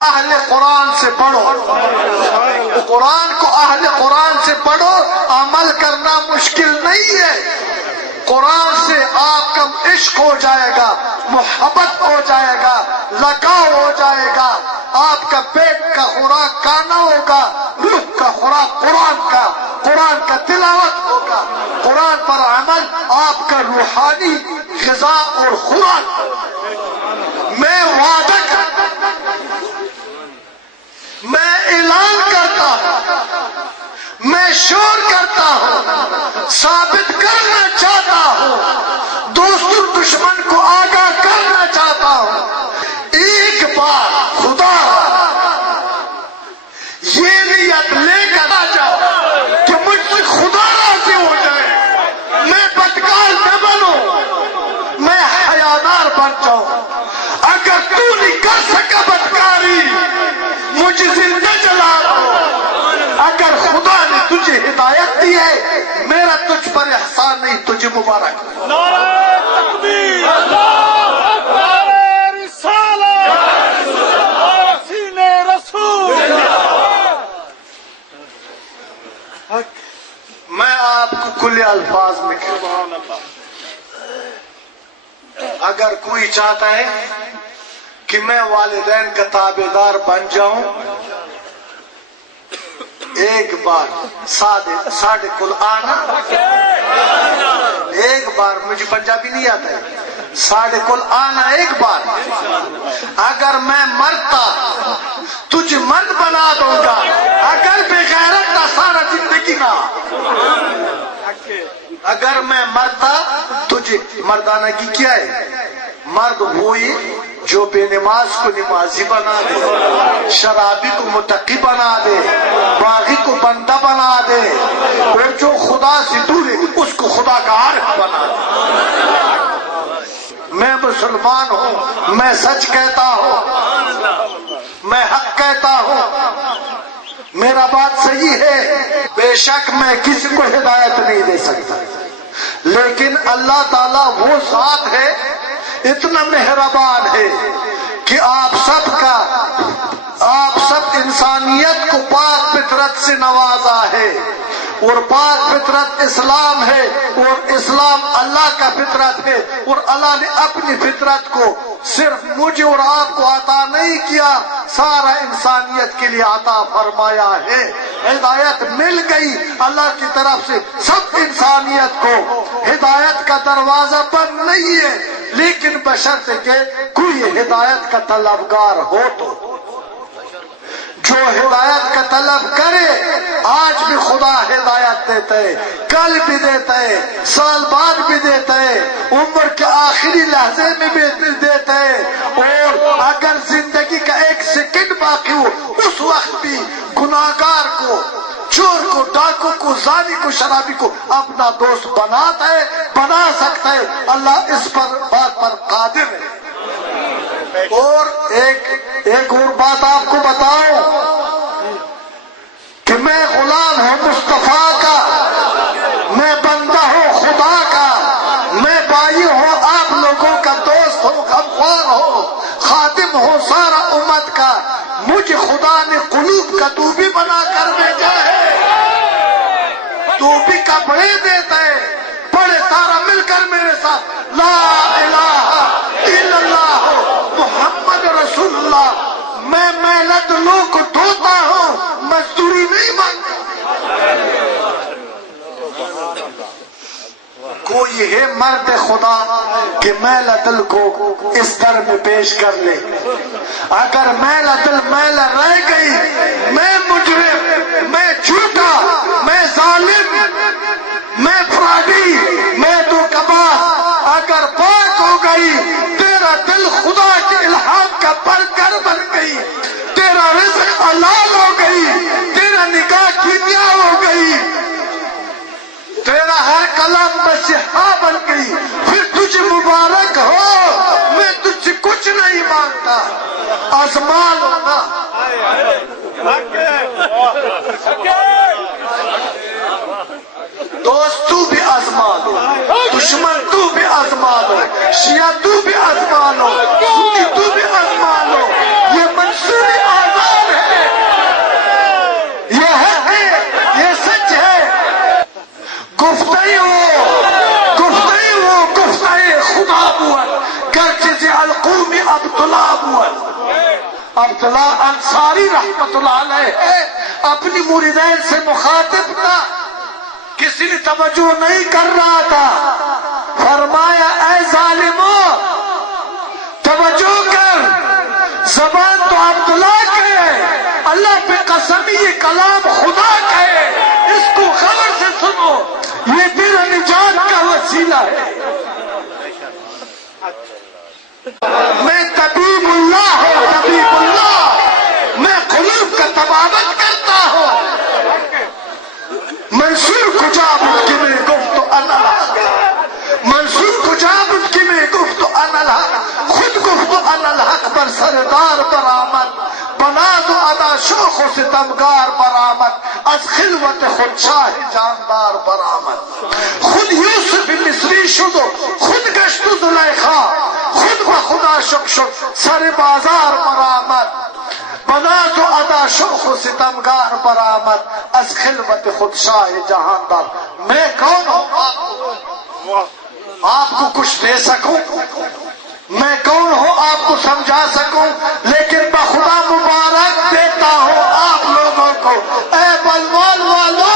اہل قرآن سے پڑھو، قرآن کو اہل قرآن سے پڑھو، عمل کرنا مشکل نہیں ہے۔ قرآن سے آپ کا عشق ہو جائے گا، محبت ہو جائے گا، لگاؤ ہو جائے گا، آپ کا پیٹ کا خوراک کھانا ہوگا، روح کا خوراک قرآن کا تلاوت ہوگا، قرآن پر عمل آپ کا روحانی غذا اور خوراک۔ میں وعدہ کرتا ہوں، میں اعلان کرتا ہوں، میں شور کرتا ہوں، ثابت کرنا چاہتا ہوں، دوست اور دشمن کو آگاہ کرنا چاہتا ہوں، ایک بار خدا یہ نیت لے کر آ جاؤ کہ مجھ سے خدا راضی ہو جائے، میں بدکار نہ بنوں، میں حیادار بن جاؤں۔ اگر تو نہیں کر سکا بدکاری، مجھے زندہ جلا دو۔ اگر خدا نے تجھے ہدایت دی ہے، میرا تجھ پر احسان نہیں، تجھے مبارک۔ نعرہ تکبیر، اللہ اکبر، رسالت، سینے رسول۔ میں آپ کو کھلے الفاظ میں کہتا ہوں، اگر کوئی چاہتا ہے کہ میں والدین کا تابعدار بن جاؤں، ایک بار ساڑھے کل آنا، ایک بار، مجھے پنجابی نہیں آتا ہے، ساڑھے کل آنا ایک بار۔ اگر میں مرتا تجھے مرد بنا دوں گا، اگر بغیرت کا سارا زندگی نہ، اگر میں مرتا تجھے مردانہ کی کیا ہے؟ مرد وہی جو بے نماز کو نمازی بنا دے، شرابی کو متقی بنا دے، باغی کو بندہ بنا دے، اور جو خدا سے دور ہے اس کو خدا کا عارف بنا دے۔ میں مسلمان ہوں، میں سچ کہتا ہوں، میں حق کہتا ہوں، میرا بات صحیح ہے۔ بے شک میں کسی کو ہدایت نہیں دے سکتا، لیکن اللہ تعالیٰ وہ ذات ہے، اتنا مہربان ہے کہ آپ سب انسانیت کو پاک فطرت سے نوازا ہے، اور پاک فطرت اسلام ہے، اور اسلام اللہ کا فطرت ہے، اور اللہ نے اپنی فطرت کو صرف مجھے اور آپ کو عطا نہیں کیا، سارا انسانیت کے لیے عطا فرمایا ہے۔ ہدایت مل گئی اللہ کی طرف سے سب انسانیت کو، ہدایت کا دروازہ بند نہیں ہے، لیکن بشرط کہ کوئی ہدایت کا طلبگار ہو تو۔ جو ہدایت کا طلب کرے، آج بھی خدا ہدایت دیتا ہے، کل بھی دیتا ہے، سال بعد بھی دیتا ہے، عمر کے آخری لحظے میں بھی دیتا ہے، اور اگر زندگی کا ایک سیکنڈ باقی ہو اس وقت بھی گناہگار کو، چور کو، ڈاکو کو، زانی کو، شرابی کو اپنا دوست بناتا ہے، بنا سکتا ہے۔ اللہ اس پر بات پر قادر ہے۔ اور ایک اور بات آپ کو بتاؤں کہ میں غلام ہوں مصطفیٰ کا، میں بندہ ہوں خدا کا، میں بھائی ہوں آپ لوگوں کا، دوست ہوں، غمخوار ہوں، خادم ہوں سارا امت کا۔ مجھے خدا نے قلوب کا دوبی بنا کر بھیجا ہے، دوبی کپڑے دیتا ہے۔ پڑھے سارا مل کر میرے ساتھ، لا الہ الا اللہ محمد رسول اللہ۔ میں محنت لوگ کو دھوتا ہوں، مزدوری نہیں مانگتا۔ کوئی ہے مرد خدا کہ میلہ دل کو اس در میں پیش کر لے؟ اگر میلہ دل میلہ رہ گئی، میں مجرم، میں جھوٹا، میں ظالم، میں فراڈی، میں دھوکہباز، اگر پاک ہو گئی، تیرا دل خدا کے الہام کا پرگر بن گئی، تیرا رزق حلال ہو گئی، تیرا نکاح کیمیا ہو گئی، تیرا ہر کلام مسیحا بن گئی، پھر تجھے مبارک ہو۔ میں تجھ سے کچھ نہیں مانگتا، آزما لو نا۔ دوست تو بھی آزما لو، دشمن تو بھی آزما لو، شیعہ تو بھی آزما لو، سنی تو بھی آزما لو، یہ منصوری عبداللہ انصاری رحمت اللہ علیہ اپنی مریدین سے مخاطب تھا، کسی نے توجہ نہیں کر رہا تھا، فرمایا اے ظالموں توجہ کر، زبان تو عبداللہ کے ہے، اللہ پہ قسم یہ کلام خدا کا ہے، اس کو غور سے سنو، یہ تیرا نجات کا وسیلہ ہے۔ میں طبیب اللہ ہوں، طبیب اللہ، میں قلوب کا طبابت کرتا ہوں۔ منصور کجا کی میں گفت انا الحق، منصور کجا کی میں گفت انا الحق، خود گفت انا الحق پر سردار برآمد، بنا دو ادا شوخ و ستمگار برآمد، از خلوت خود شاہ جاندار برآمد۔ خود یوسف مصری شد و خود گشت زلیخا، خود با خدا شک شد سر بازار برآمد، بنا تو ادا شوخ و ستمگار برآمد، از خلوت خود شاہ جہاندار۔ میں کون ہوں آپ کو کچھ دے سکوں، میں کون ہوں آپ کو سمجھا سکوں، لیکن بخدا مبارک دیتا ہوں آپ لوگوں کو۔ اے بلوال والو،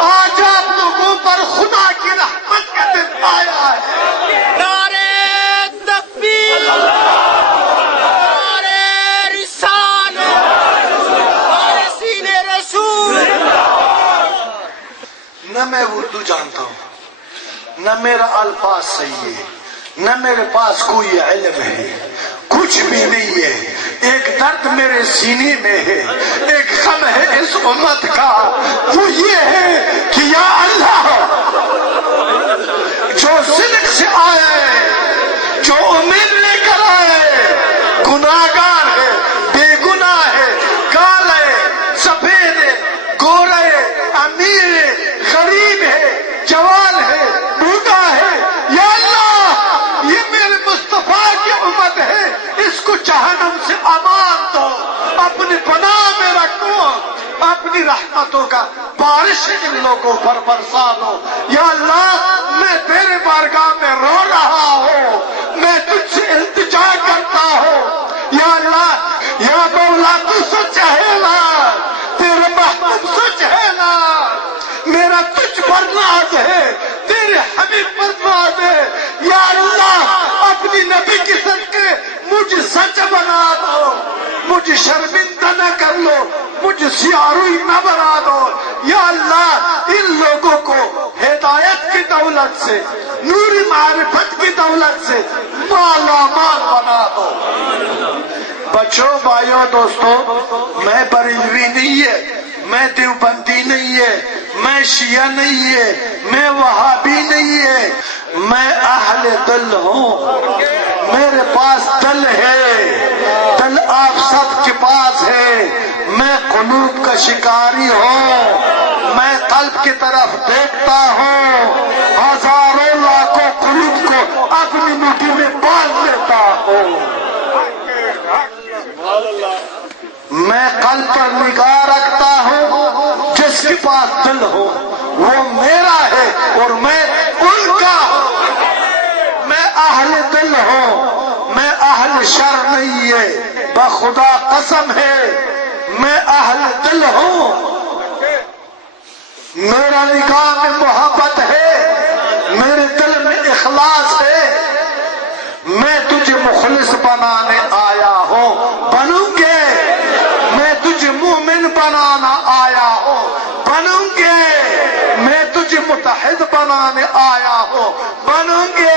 آج آپ لوگوں پر خدا کی رحمت کا دن آیا ہے۔ نعرہ تکبیر، نعرہ رسالت، نعرہ سینہ رسول۔ نہ میں اردو جانتا ہوں، نہ میرا الفاظ صحیح ہے، نہ میرے پاس کوئی علم ہے، کچھ بھی نہیں ہے۔ ایک درد میرے سینے میں ہے، ایک غم ہے اس امت کا، وہ یہ ہے کہ یا اللہ جو صدق سے آئے، جو امید لے کر آئے، گناہگار ہے، بے گناہ ہے، کالے سفید ہے، گورے، امیر ہے، غریب ہے، جوان ہے، بوڑھا ہے، یا اللہ یہ میرے مصطفیٰ کی امت ہے، اس کو جہنم سے امان دو، اپنی پناہ میں رکھو، اپنی رحمتوں کا بارش ان لوگوں پر برسا دو۔ یا اللہ میں تیرے بارگاہ میں رو رہا ہوں، میں تجھ سے التجا کرتا ہوں۔ یا اللہ یا مولا تو سچ ہے نا، تیرے محبوب سچ ہے نا، میرا تجھ پر ناز ہے، تیرے حبیب پر ناز ہے۔ یا اللہ اپنی نبی کی صدقے مجھے سچ بنا دو، مجھے شرمندہ نہ کر لو، مجھے سیاروی نہ بنا دو۔ یا اللہ ان لوگوں کو ہدایت کی دولت سے، نور معرفت کی دولت سے مالا مال بنا دو۔ بچوں بھائیوں دوستوں، میں بریلوی نہیں ہے، میں دیوبندی نہیں ہے، میں شیعہ نہیں ہے، میں وہابی نہیں ہے، میں اہل دل ہوں، میرے پاس دل ہے، دل آپ سب کے پاس ہے، میں قلوب کا شکاری ہوں، میں قلب کی طرف دیکھتا ہوں، ہزاروں لاکھوں قلوب کو اپنی مٹھی میں باندھ لیتا ہوں۔ میں قلب پر نگاہ رکھتا ہوں، جس کے پاس دل ہو وہ میرا ہے اور میں ان کا ہوں۔ میں اہل دل ہوں، میں اہل شر نہیں ہے، بخدا قسم ہے میں اہل دل ہوں۔ میرا نگاہ میں محبت ہے، میرے دل میں اخلاص ہے، میں تجھے مخلص بنانے آیا ہوں، بنوں گے، میں تجھے مومن بنانا آیا ہوں، بنوں گے، میں تجھے متحد بنانے آیا ہوں، بنوں گے۔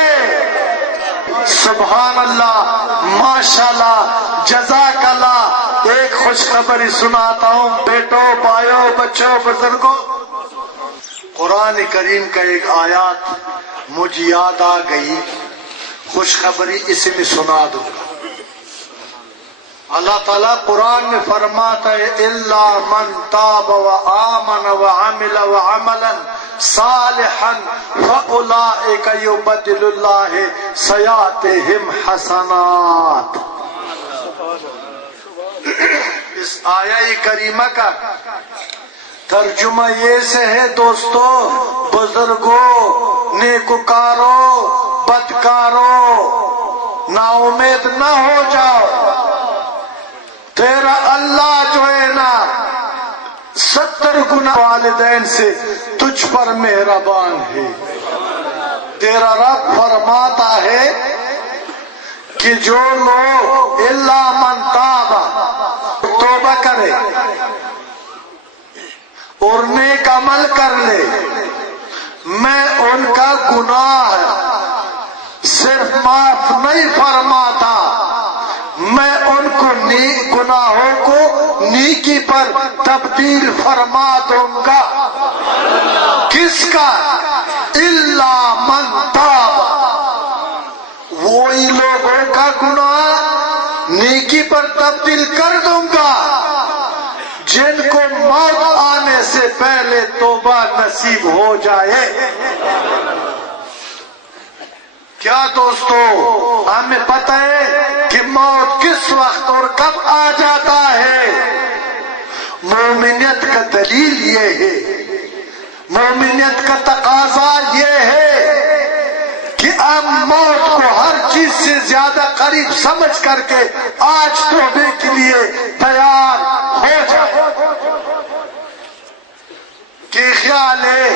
سبحان اللہ، ماشاءاللہ، جزاک اللہ۔ ایک خوشخبری سناتا ہوں بیٹوں، بھائیوں، بچوں، بزرگوں، قرآن کریم کا ایک آیات مجھے یاد آ گئی، خوشخبری اسی میں سنا دوں گا۔ اللہ تعالیٰ قرآن میں فرماتا ہے الا من تاب وآمن وعمل وعملا صالحا فاولئک یبدل اللہ سیئاتہم حسنات۔ اس آیہ کریمہ کا ترجمہ یہ سے ہے دوستو، بزرگوں، نیکوکاروں، بدکاروں، نا امید نہ ہو جاؤ، تیرا اللہ جو ہے نا 70 گنا والدین سے تجھ پر مہربان ہے. تیرا رب فرماتا ہے کہ جو لوگ الا من تاب توبہ کرے اور نیک عمل کر لے، میں ان کا گناہ صرف معاف نہیں فرماتا، میں ان کو گناہوں کو نیکی پر تبدیل فرما دوں گا. کس کا؟ الا من تاب، وہی لوگوں کا گناہ نیکی پر تبدیل کر دوں گا جن کو موت آنے سے پہلے توبہ نصیب ہو جائے. کیا دوستو، ہمیں پتہ ہے کہ موت کس وقت اور کب آ جاتا ہے؟ مومنیت کا دلیل یہ ہے، مومنیت کا تقاضا یہ ہے کہ اب موت کو ہر چیز سے زیادہ قریب سمجھ کر کے آج توبے کے لیے تیار ہو جائے. کہ خیال ہے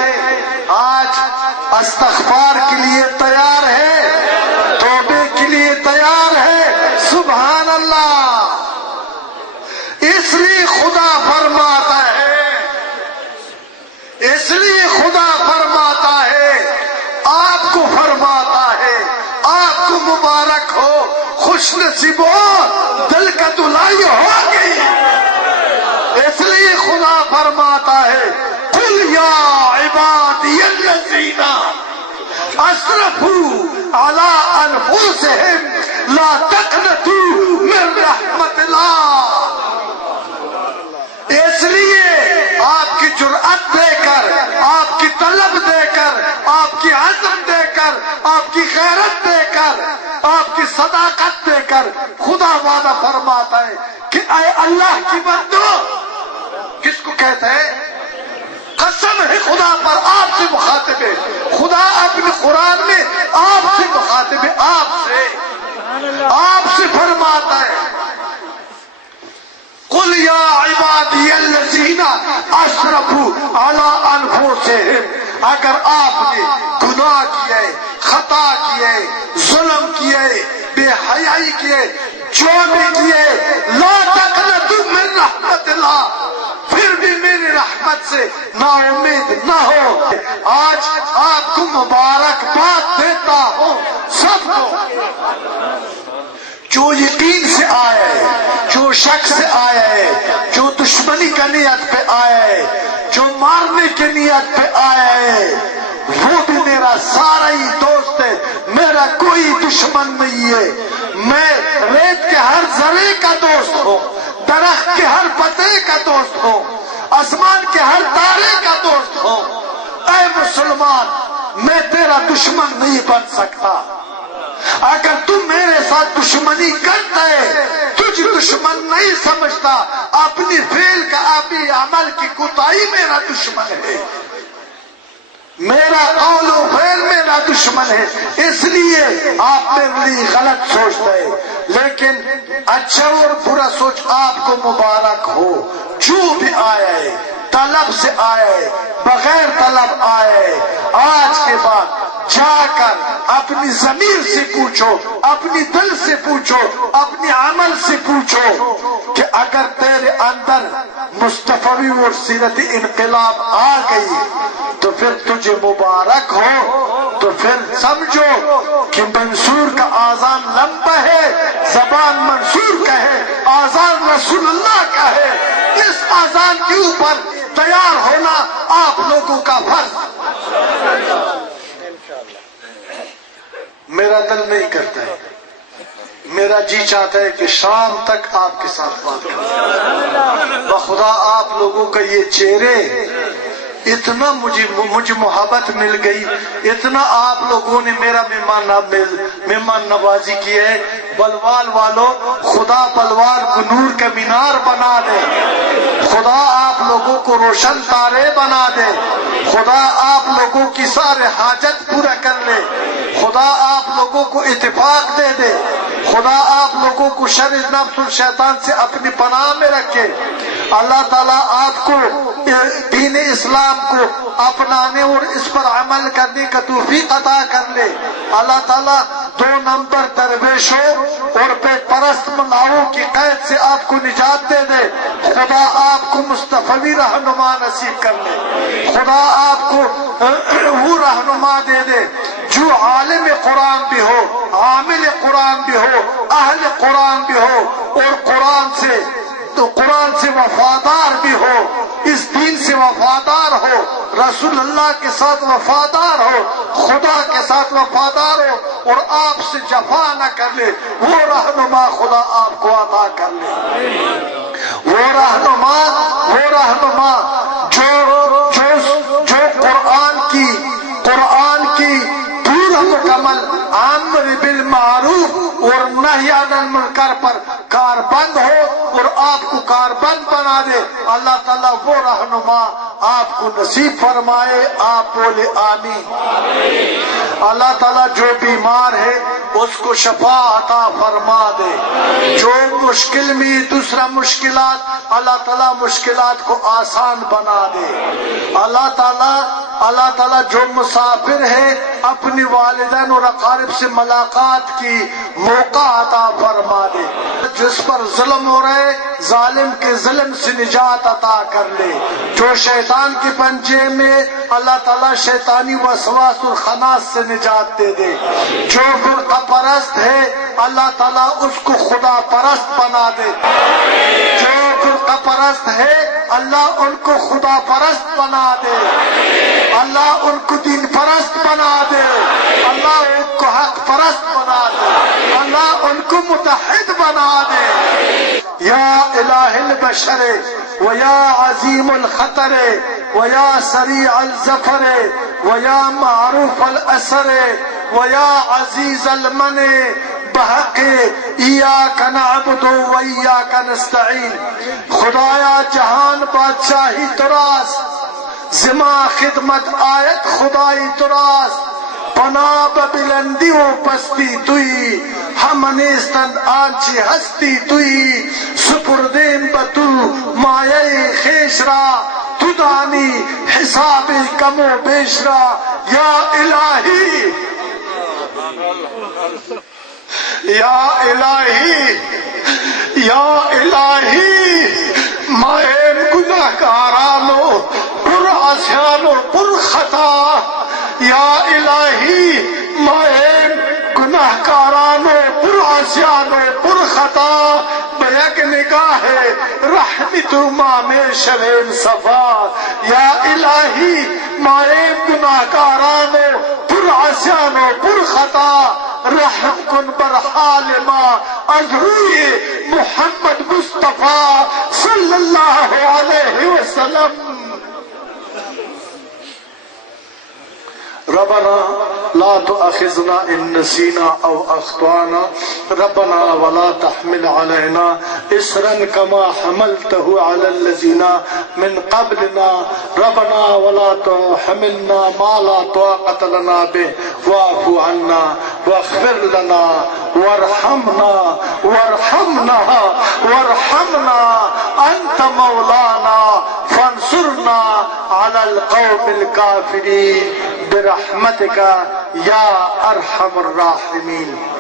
آج استغفار کے لیے تیار ہے، توبے کے لیے تیار ہے. سبحان اللہ. اس لیے خدا فرماتا ہے، اس لیے خدا فرماتا ہے، آپ کو فرماتا ہے آپ کو مبارک ہو، خوش نصیب ہو، دل کا دلائی ہو گئی. اس لیے خدا فرماتا ہے قل یا عبادی الذین اسرفوا علی انفسہم لا تقنطوا من رحمت اللہ. اس لیے آپ کی جرأت دے کر، آپ کی طلب دے کر، آپ کی عزم دے کر، آپ کی غیرت دے کر، آپ کی صداقت دے کر خدا وعدہ فرماتا ہے کہ اے اللہ کی بندو. کس کو کہتا ہے؟ قسم ہے خدا پر، آپ سے مخاطب ہے خدا اپنے قرآن میں، آپ سے مخاطب ہے، آپ سے فرماتا ہے قل یا عبادی الذین اسرفوا علی انفسہم. اگر آپ نے گناہ کیے، خطا کیے، ظلم کیے، بے حیائی کیے، جو بھی کیے، لا تقنطوا من رحمت اللہ، پھر بھی میری رحمت سے نا امید نہ ہو. آج آپ کو مبارکباد دیتا ہوں سب کو، جو یقین سے آیا ہے، جو شک سے آیا ہے، جو دشمنی کا نیت پہ آیا ہے، جو مارنے کے نیت پہ آیا ہے، وہ بھی میرا سارا ہی دوست ہے، میرا کوئی دشمن نہیں ہے. میں ریت کے ہر ذرے کا دوست ہوں، درخت کے ہر پتے کا دوست ہوں، آسمان کے ہر تارے کا دوست ہوں. اے مسلمان، میں تیرا دشمن نہیں بن سکتا. اگر تم میرے ساتھ دشمنی کرتا ہے، تجھ دشمن نہیں سمجھتا، اپنی فعل کا، اپنی عمل کی کوتاہی میرا دشمن ہے، میرا قول و فعل میرا دشمن ہے. اس لیے آپ میرے لیے غلط سوچتے ہیں، لیکن اچھا اور برا سوچ آپ کو مبارک ہو. جو بھی آیا ہے، طلب سے آیا ہے، بغیر طلب آیا ہے، آج کے بعد جا کر اپنی ضمیر سے پوچھو، اپنی دل سے پوچھو، اپنی عمل سے پوچھو کہ اگر تیرے اندر مصطفی اور سیرت انقلاب آ گئی تو پھر تجھے مبارک ہو. تو پھر سمجھو کہ منصور کا آذان لمبا ہے، زبان منصور کا ہے، آذان رسول اللہ کا ہے. اس آذان کے اوپر تیار ہونا آپ لوگوں کا فرض. میرا دل نہیں کرتا ہے، میرا جی چاہتا ہے کہ شام تک آپ کے ساتھ بات کروں. بخدا آپ لوگوں کا یہ چہرے، اتنا مجھے محبت مل گئی، اتنا آپ لوگوں نے میرا مہمان نوازی کی ہے. بلوال والوں، خدا بلوال کو نور کا مینار بنا دے، خدا آپ لوگوں کو روشن تارے بنا دے، خدا آپ لوگوں کی سارے حاجت پورا کر لے، خدا آپ لوگوں کو اتفاق دے دے، خدا آپ لوگوں کو شر نفس اور شیطان سے اپنی پناہ میں رکھے. اللہ تعالیٰ آپ کو دین اسلام کو اپنانے اور اس پر عمل کرنے کا توفیق عطا کر لے. اللہ تعالیٰ 2 نمبر درویشوں اور پیٹ پرست ملاؤں کی قید سے آپ کو نجات دے دے. خدا آپ کو مصطفی رہنما نصیب کر لے. خدا آپ کو وہ رہنما دے دے جو عالم قرآن بھی ہو, عامل قرآن بھی ہو, اہل قرآن بھی ہو, اور قرآن سے وفادار بھی ہو, اس دین سے وفادار ہو, رسول اللہ کے ساتھ وفادار ہو, خدا کے ساتھ وفادار ہو, اور آپ سے جفا نہ کر لے. وہ رہنما خدا آپ کو عطا کر لے. وہ رہنما جو قرآن کی پورا مکمل امر بالمعروف اور نہی عن المنکر پر کاربند ہو اور آپ کو کاربند بنا دے. اللہ تعالیٰ وہ رہنما آپ کو نصیب فرمائے. آپ بولے آمین. اللہ تعالیٰ جو بیمار ہے اس کو شفا عطا فرما دے. جو مشکل میں دوسرا مشکلات, اللہ تعالیٰ مشکلات کو آسان بنا دے. اللہ تعالیٰ جو مسافر ہے اپنی والدین اور اقارب سے ملاقات کی موقع عطا فرما دے. جس پر ظلم ہو رہے ظالم کے ظلم سے نجات عطا کر لے. جو شیطان کے پنجے میں, اللہ تعالیٰ شیطانی وسواس اور خناس سے نجات دے دے. جو فرقہ پرست ہے اللہ تعالیٰ اس کو خدا پرست بنا دے. جو فرقہ پرست ہے اللہ ان کو خدا پرست بنا دے. اللہ ان کو دین پرست بنا دے. اللہ ان کو حق پرست بنا دے. اللہ ان کو متحد بنا دے. یا الہ البشر ویا عظیم الخطر ویا سریع الظفر ویا معروف الاثر ویا عزیز المن بحق ایاک نعبد و ایاک نستعین. خدایا جہان بادشاہی تراس, زما خدمت آیت خدائی تراس. پناہ بلندی و پستی توی, ہم نیستند آنچی ہستی توی. سپردیم بتو مایہ خیش را, تو دانی حساب کم و بیش را. یا الہی یا الہی یا الہی مائن گناہ کارانو پر عصیانو پر خطا. یا الہی مائن گناہ کارانو پر عصیانو پر خطا. بیک نگاہ رحمی تو مانے شوین صفا. یا الہی مائن گناہ کارانو پر عصیانو پر خطا. رحم کن بر حال ما از روی محمد مصطفیٰ صلی اللہ علیہ وسلم. ربنا لا تؤاخذنا ان نسينا او اخطانا. ربنا ولا تحمل علينا اسرا كما حملته على الذين من قبلنا. ربنا ولا تحملنا ما لا طاقة لنا به واعف عنا واغفر لنا وارحمنا انت مولانا فانصرنا على القوم الكافرين برحمتك يا ارحم الراحمين.